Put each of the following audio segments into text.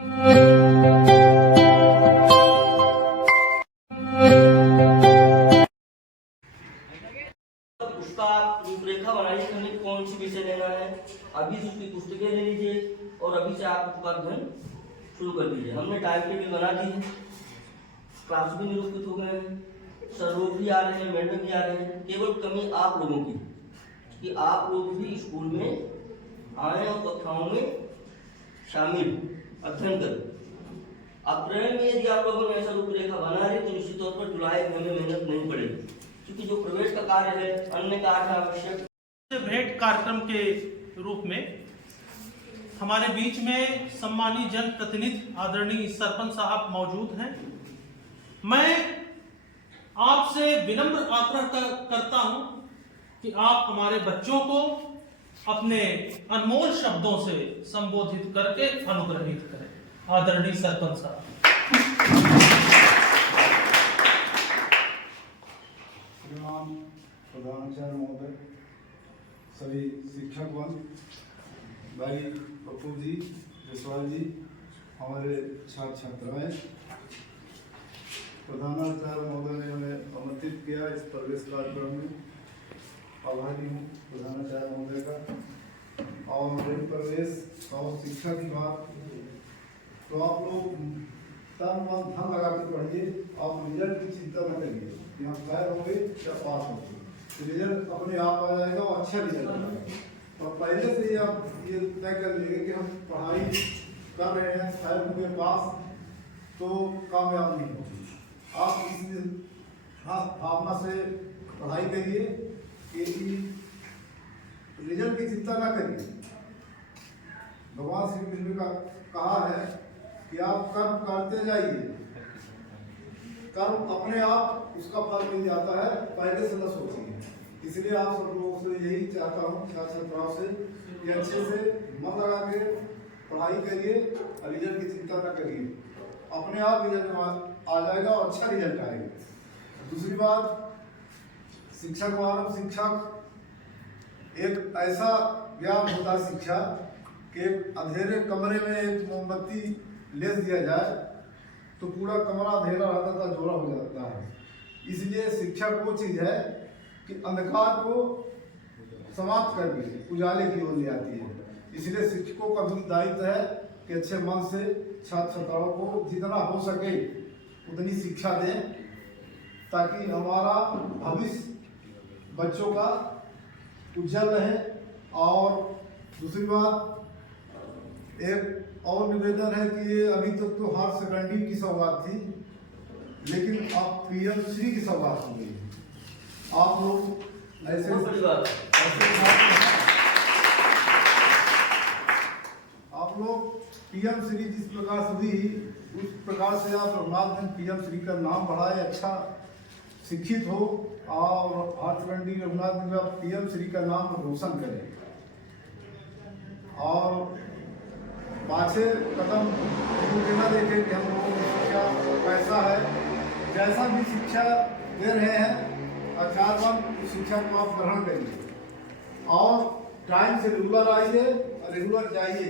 उसका रूपरेखा बनाइए, हमें कौन सी विषय लेना है। अभी से उसकी पुस्तकें ले लीजिए और अभी से आप उसका अध्ययन शुरू कर दीजिए। हमने टाइम टेबल बना दी है, क्लास भी निरूपित हो गए हैं, सर लोग भी आ रहे हैं, मैडम भी आ रहे हैं। केवल कमी आप लोगों की कि आप लोग भी स्कूल में आए और कक्षाओं में शामिल अध्ययन करें। अप्रैल में यदि आप लोगों ने ऐसा रूपरेखा बना रही तो निश्चित तौर पर जुलाई में हमें मेहनत नहीं पड़ेगी, क्योंकि जो प्रवेश का कार्य है, अन्य कार्य आवश्यक। भेंट कार्यक्रम के रूप में हमारे बीच में सम्मानीय जनप्रतिनिधि आदरणीय सरपंच साहब मौजूद हैं। मैं आपसे विनम्र आग्रह करता हूं कि आप हमारे बच्चों को अपने अनमोल शब्दों से संबोधित करके अनुग्रहित करें। आदरणीय सरपंच साहब। श्रीमान प्रधानाचार्य महोदय, सभी शिक्षकगण, भाई पप्पू जी, जसवाल जी, हमारे छात्र छात्राएं, प्रधानाचार्य महोदय ने हमें आमंत्रित किया इस प्रवेश कार्यक्रम में। आभारी हूँ प्रधानाचार्य महोदय का। और मेरे प्रवेश और शिक्षा की बात तो आप लोग तन मन धन लगा के पढ़िए। आप रिजल्ट की चिंता न करिए कि हम फेल होंगे या पास होंगे। रिजल्ट अपने आप आ जाएगा और अच्छा रिजल्ट आएगा। और पहले से ही आप ये तय कर लीजिए कि हम पढ़ाई कर रहे हैं, फेल होंगे पास तो कामयाब नहीं होगी। आप इस भावना से पढ़ाई करिए कि रिजल्ट की चिंता ना करिए। भगवान श्री कृष्ण का कहा है कि आप कर्म करते जाइए, कर्म अपने आप उसका फल मिल जाता है, पहले से न सोचिए। इसलिए आप सब लोगों से यही चाहता हूँ, छात्र छात्राओं से, कि अच्छे से मन लगा के पढ़ाई करिए और रिजल्ट की चिंता न करिए। अपने आप रिजल्ट आ जाएगा और अच्छा रिजल्ट आएगा। दूसरी बात, शिक्षक मानव शिक्षक एक ऐसा ज्ञान होता है शिक्षा कि अंधेरे कमरे में एक मोमबत्ती ले दिया जाए तो पूरा कमरा अंधेरा रहता था, जोड़ा हो जाता है। इसलिए शिक्षा वो चीज़ है कि अंधकार को समाप्त करके उजाले की ओर ले आती है। इसलिए शिक्षकों का भी दायित्व है कि अच्छे मन से छात्र छात्राओं को जितना हो सके उतनी शिक्षा दें, ताकि हमारा भविष्य बच्चों का उज्जवल रहे। और दूसरी बात, एक और निवेदन है कि ये अभी तक तो हायर सेकेंडरी की सौगात थी, लेकिन अब पीएम श्री की सौगात हो गई। आप लोग ऐसे आप लोग पीएम श्री जिस प्रकार से हुई उस प्रकार से आप रघुनाथ में पीएम श्री का नाम बढ़ाए, अच्छा शिक्षित हो और हायर सेकेंडरी रघुनाथ में आप पीएम श्री का नाम रोशन करें। और पाछे कदम न देखें कि हम लोगों की शिक्षा कैसा है। जैसा भी शिक्षा दे रहे हैं आचार्यवन उस शिक्षा को आप ग्रहण करिए और टाइम से रेगुलर आइए और रेगुलर जाइए।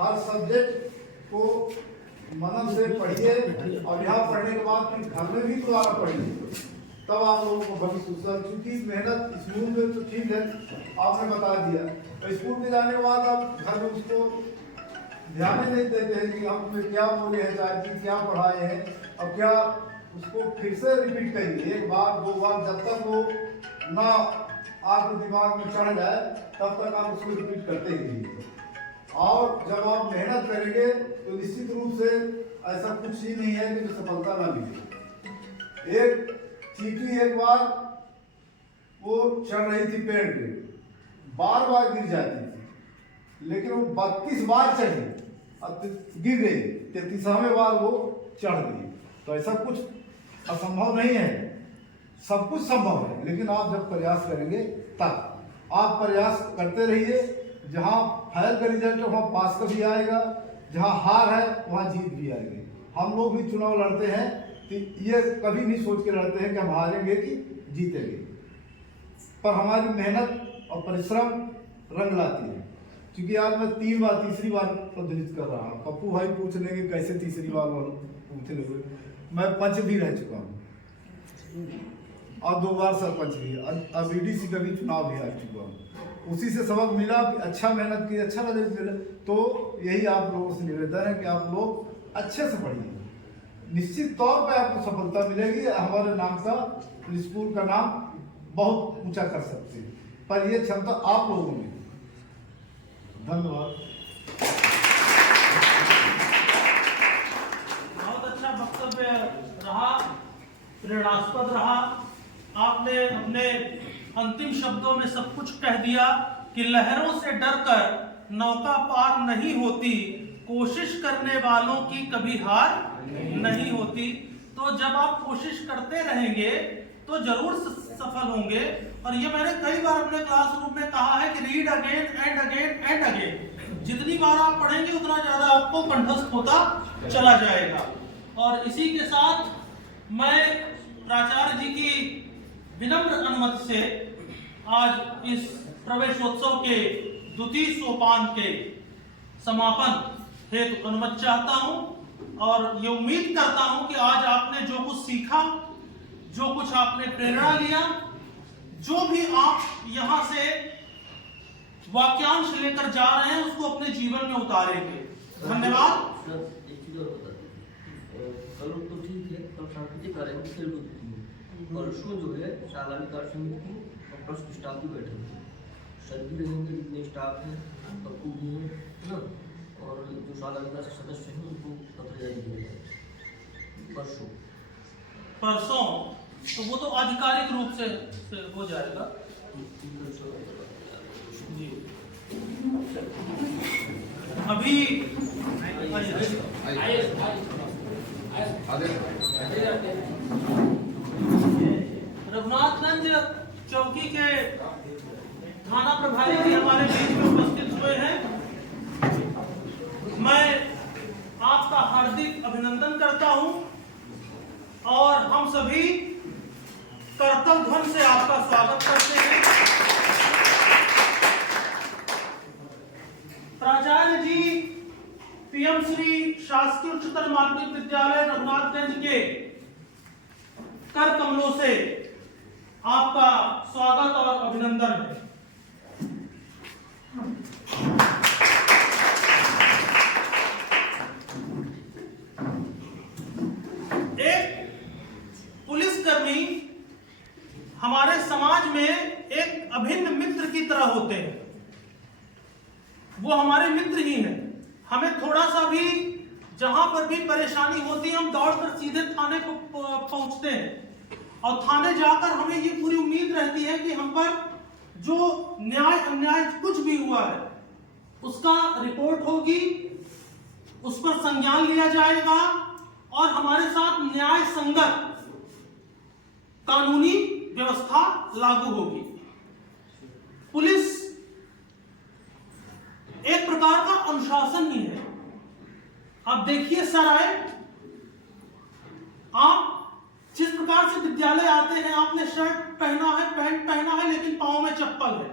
हर सब्जेक्ट को मनन से पढ़िए और यहाँ पढ़ने के बाद फिर घर में भी दोबारा पढ़िए, तब आप लोगों को भविष्य उत्सव। क्योंकि मेहनत स्कूल में तो ठीक है, आपने बता दिया, तो स्कूल में जाने के बाद आप घर में उसको ध्यान ही नहीं देते हैं कि हमने क्या बोले हैं, चाहे क्या पढ़ाए हैं, और क्या उसको फिर से रिपीट करिए एक बार दो बार, जब तक वो ना आपके दिमाग में चढ़ जाए तब तक आप उसको रिपीट करते ही रहिए। और जब आप मेहनत करेंगे तो निश्चित रूप से ऐसा कुछ ही नहीं है कि सफलता ना मिले। एक चींटी एक बार वो चढ़ रही थी पेड़ पे, बार बार गिर जाती थी, लेकिन वो 32 बार चढ़ी और गिर गई, 33वें बार वो चढ़ गई। तो ऐसा कुछ असंभव नहीं है, सब कुछ संभव है, लेकिन आप जब प्रयास करेंगे तब। आप प्रयास करते रहिए, जहाँ फेल का रिजल्ट है वहाँ पास का भी आएगा, जहाँ हार है वहाँ जीत भी आएगी। हम लोग भी चुनाव लड़ते हैं कि ये कभी नहीं सोच के लड़ते हैं कि हम हारेंगे कि जीतेंगे, पर हमारी मेहनत और परिश्रम रंग लाती है। क्योंकि आज मैं तीसरी बार प्रतिनिधित्व कर रहा हूँ। पप्पू भाई पूछ लेंगे कैसे तीसरी बार पूछे हुए, मैं पंच भी रह चुका हूँ और 2 बार सरपंच भी, अब BDC का भी चुनाव भी आ चुका हूँ। उसी से सबक मिला कि अच्छा मेहनत की, अच्छा रिजल्ट मिले। तो यही आप लोगों से निवेदन है कि आप लोग अच्छे से पढ़िए, निश्चित तौर पे आपको सफलता मिलेगी। हमारे नाम का स्कूल का नाम बहुत ऊंचा कर सकते हैं, पर यह क्षमता आप लोगों में। धन्यवाद। बहुत अच्छा वक्तव्य रहा, प्रेरणास्पद रहा। आपने अपने अंतिम शब्दों में सब कुछ कह दिया कि लहरों से डरकर नौका पार नहीं होती, कोशिश करने वालों की कभी हार नहीं होती। तो जब आप कोशिश करते रहेंगे तो जरूर सफल होंगे। और ये मैंने कई बार अपने क्लासरूम में कहा है कि read again and again and again. जितनी बार आप पढ़ेंगे उतना ज्यादा आपको कंठस्थ होता चला जाएगा। और इसी के साथ मैं प्राचार्य जी की विनम्र अनुमति से आज इस प्रवेशोत्सव के द्वितीय सोपान के समापन हेतु अनुमति चाहता हूं और ये उम्मीद करता हूं कि आज आपने जो कुछ सीखा, जो कुछ आपने प्रेरणा लिया, जो भी आप यहाँ से वाक्यांश लेकर जा रहे हैं उसको अपने जीवन में उतारेंगे। धन्यवाद। सर एक चीज और बता दें, कल तो ठीक है, कल सांस्कृतिक कार्यक्रम खेलकूद की, परसों जो है शाला विकास समिति और ट्रस्ट स्टाफ भी बैठे हैं, सर भी रहेंगे, जितने स्टाफ हैं पप्पू भी हैं ना, और जो शाला विकास के सदस्य हैं उनको पत्र जारी किया जाएगा परसों। तो वो तो आधिकारिक रूप से हो जाएगा जी। अभी रघुनाथगंज चौकी के थाना प्रभारी भी हमारे बीच में उपस्थित हुए हैं। मैं आपका हार्दिक अभिनंदन करता हूं और हम सभी करतल ध्वन से आपका स्वागत करते हैं। प्राचार्य जी PM श्री शासकीय उच्चतर माध्यमिक विद्यालय रघुनाथगंज के कर कमलों से आपका स्वागत और अभिनंदन है। एक पुलिसकर्मी हमारे समाज में एक अभिन्न मित्र की तरह होते हैं। वो हमारे मित्र ही हैं। हमें थोड़ा सा भी जहां पर भी परेशानी होती है हम दौड़कर सीधे थाने को पहुंचते हैं और थाने जाकर हमें ये पूरी उम्मीद रहती है कि हम पर जो न्याय अन्याय कुछ भी हुआ है उसका रिपोर्ट होगी, उस पर संज्ञान लिया जाएगा और हमारे साथ न्याय संगत कानूनी व्यवस्था लागू होगी। पुलिस एक प्रकार का अनुशासन ही है। अब देखिए सर आए, आप जिस प्रकार से विद्यालय आते हैं, आपने शर्ट पहना है, पैंट पहना है, लेकिन पांव में चप्पल है।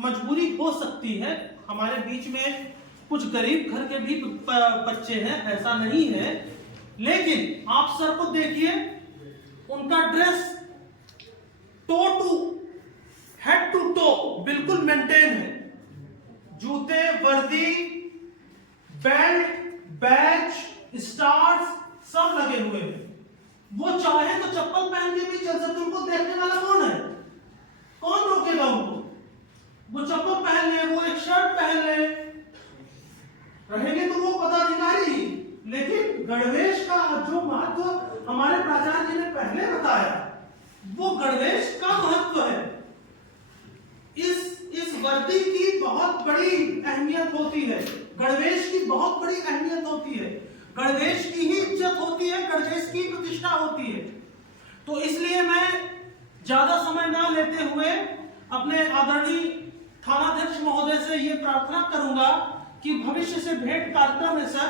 मजबूरी हो सकती है, हमारे बीच में कुछ गरीब घर के भी बच्चे हैं, ऐसा नहीं है, लेकिन आप सर को देखिए, उनका dress toe to head to toe बिल्कुल मेंटेन है। जूते, वर्दी, बेल्ट, बैज, स्टार्स सब लगे हुए हैं। वो चाहे तो चप्पल पहन के भी चल सकते, उनको देखने वाला कौन है? कौन रोकेगा उनको? वो चप्पल पहन ले, वो एक शर्ट पहन ले, रहेंगे तो वो पदाधिकारी। लेकिन गणवेश का जो महत्व हमारे प्राचार्य जी ने पहले बताया, वो गणवेश का महत्व है। इस वर्दी की बहुत बड़ी अहमियत होती है, गणवेश की बहुत बड़ी अहमियत होती है। गणवेश की ही इज्जत होती है, गणवेश की प्रतिष्ठा होती है। तो इसलिए मैं ज्यादा समय ना लेते हुए अपने आदरणीय थानाध्यक्ष महोदय से ये प्रार्थना करूंगा कि भविष्य से भेंट कार्यक्रम में सर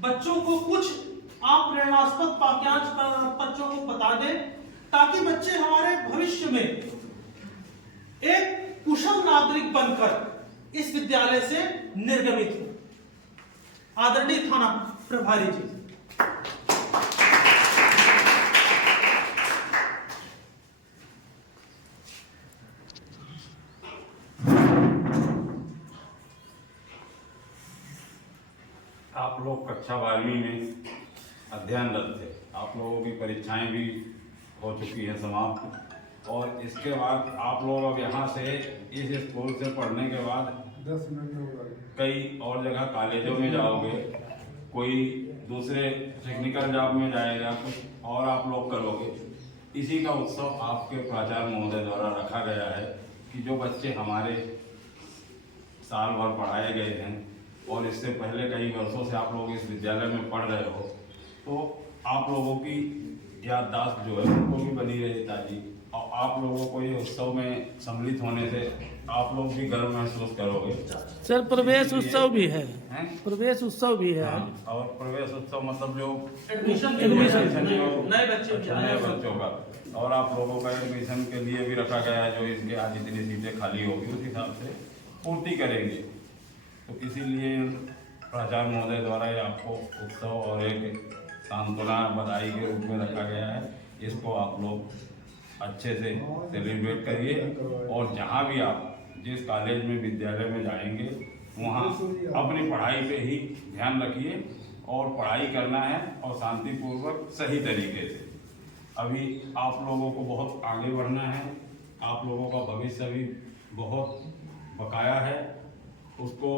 बच्चों को कुछ आप प्रेरणास्पद वाक्यांश बच्चों को बता दें, ताकि बच्चे हमारे भविष्य में एक कुशल नागरिक बनकर इस विद्यालय से निर्गमित हुए। आदरणीय थाना प्रभारी जी, आप लोग कक्षा 12वीं में अध्ययनरत थे। आप लोगों की परीक्षाएं भी हो चुकी हैं समाप्त, और इसके बाद आप लोग अब यहाँ से इस स्कूल से पढ़ने के बाद 10 मिनट में होगा। कई और जगह कॉलेजों में जाओगे, कोई दूसरे टेक्निकल जॉब में जाएगा, कुछ और आप लोग करोगे। इसी का उत्सव आपके प्राचार्य महोदय द्वारा रखा गया है कि जो बच्चे हमारे साल भर पढ़ाए गए हैं और इससे पहले कई वर्षों से आप लोग इस विद्यालय में पढ़ रहे हो, तो आप लोगों की याददाश्त जो है उनको भी बनी रहे ताकि, और आप लोगों को ये उत्सव में सम्मिलित होने से आप लोग भी गर्व महसूस करोगे। सर प्रवेश उत्सव भी है, हैं? प्रवेश उत्सव भी है। हाँ, और प्रवेश उत्सव मतलब जो एडमिशन नए बच्चों का, और आप लोगों का एडमिशन के लिए भी रखा गया है, जो इसके आज इतनी सीटें खाली होगी उस हिसाब से पूर्ति करेंगे। तो इसीलिए प्राचार्य महोदय द्वारा ये आपको उत्सव और एक सांत्वना बधाई के रूप में रखा गया है। इसको आप लोग अच्छे से सेलिब्रेट करिए, और जहाँ भी आप जिस कॉलेज में विद्यालय में जाएंगे वहाँ अपनी पढ़ाई पे ही ध्यान रखिए, और पढ़ाई करना है और शांतिपूर्वक सही तरीके से। अभी आप लोगों को बहुत आगे बढ़ना है, आप लोगों का भविष्य भी बहुत बकाया है। उसको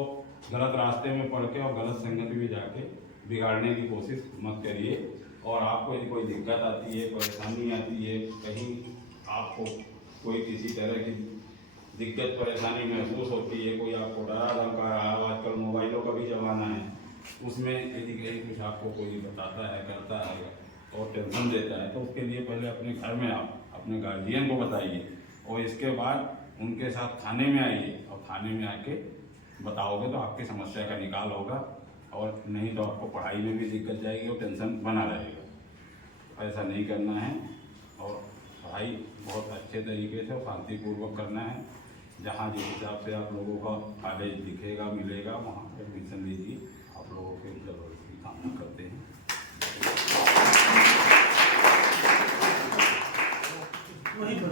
गलत रास्ते में पढ़ के और गलत संगति में जाके बिगाड़ने की कोशिश मत करिए। और आपको यदि कोई दिक्कत आती है, परेशानी आती है, कहीं आपको कोई किसी तरह की दिक्कत परेशानी महसूस होती है, कोई आपको डरा धमका रहा है, आजकल मोबाइलों का भी ज़माना है, उसमें यदि कहीं कुछ आपको कोई बताता है, करता है और टेंशन देता है, तो उसके लिए पहले अपने घर में आप अपने गार्जियन को बताइए, और इसके बाद उनके साथ थाने में आइए, और थाने में आके बताओगे तो आपकी समस्या का निकाल होगा, और नहीं तो आपको पढ़ाई में भी दिक्कत जाएगी और टेंशन बना रहेगा। ऐसा नहीं करना है, और पढ़ाई बहुत अच्छे तरीके से और शांतिपूर्वक करना है। जहाँ जिस हिसाब से आप लोगों का कॉलेज दिखेगा मिलेगा वहाँ एडमिशन लीजिए। आप लोगों के जरूरत की कामना करते हैं। वहीं पर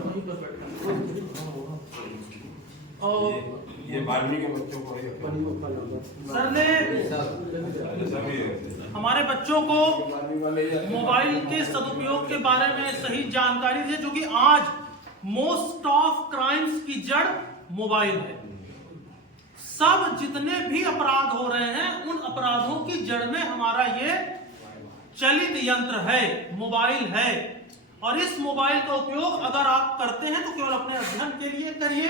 और ये 12वीं के बच्चों को सर ने हमारे बच्चों को मोबाइल के सदुपयोग के बारे में सही जानकारी दी, जो कि आज मोस्ट ऑफ क्राइम्स की जड़ मोबाइल है। सब जितने भी अपराध हो रहे हैं उन अपराधों की जड़ में हमारा ये चलित यंत्र है, मोबाइल है। और इस मोबाइल का उपयोग अगर आप करते हैं तो केवल अपने अध्ययन के लिए करिए।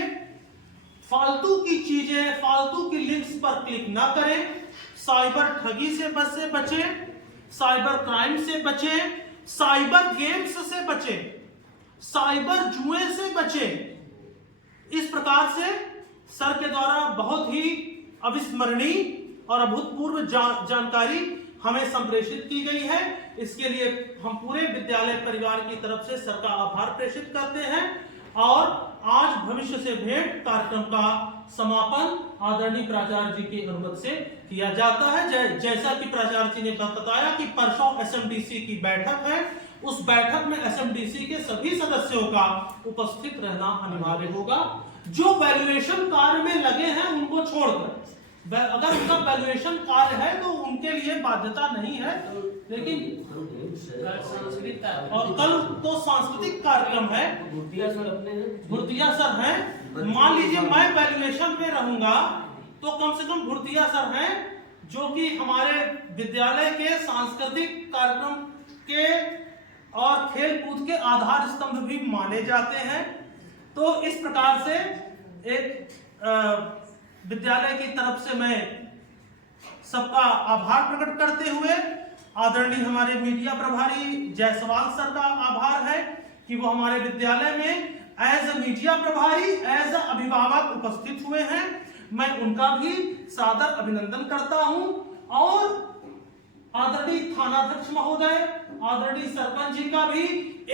फालतू की चीजें, फालतू की लिंक्स पर क्लिक ना करें। साइबर ठगी से बचें, साइबर क्राइम से बचें, साइबर गेम्स से बचें, साइबर जुए से बचें। इस प्रकार से सर के द्वारा बहुत ही अविस्मरणीय और अभूतपूर्व जानकारी हमें संप्रेषित की गई है। इसके लिए हम पूरे विद्यालय परिवार की तरफ से सर का आभार प्रेषित करते हैं। और आज भविष्य से भेंट कार्यक्रम का समापन आदरणीय प्राचार्य जी की अनुमति से किया जाता है। जैसा कि प्राचार्य जी ने बताया कि परसों एसएमडीसी की बैठक है, उस बैठक में एसएमडीसी के सभी सदस्यों का उपस्थित रहना अनिवार्य होगा। जो वैल्यूएशन कार्य में लगे हैं उनको छोड़कर, अगर उनका वैल्यूएशन कार्य है तो उनके लिए बाध्यता नहीं है, लेकिन और कल तो सांस्कृतिक कार्यक्रम है, भुर्तिया सर हैं। मान लीजिए मैं वैल्यूएशन में रहूंगा तो कम से कम भुर्तिया सर हैं, जो कि हमारे विद्यालय के सांस्कृतिक कार्यक्रम के और खेल कूद के आधार स्तंभ भी माने जाते हैं। तो इस प्रकार से एक विद्यालय की तरफ से मैं सबका आभार प्रकट करते हुए आदरणीय हमारे मीडिया प्रभारी जायसवाल सर का आभार है कि वो हमारे विद्यालय में एज अ मीडिया प्रभारी, एज अ अभिभावक उपस्थित हुए हैं। मैं उनका भी सादर अभिनंदन करता हूं। और आदरणीय थानाध्यक्ष महोदय, आदरणीय सरपंच जी का भी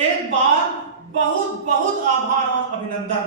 एक बार बहुत बहुत आभार और अभिनंदन।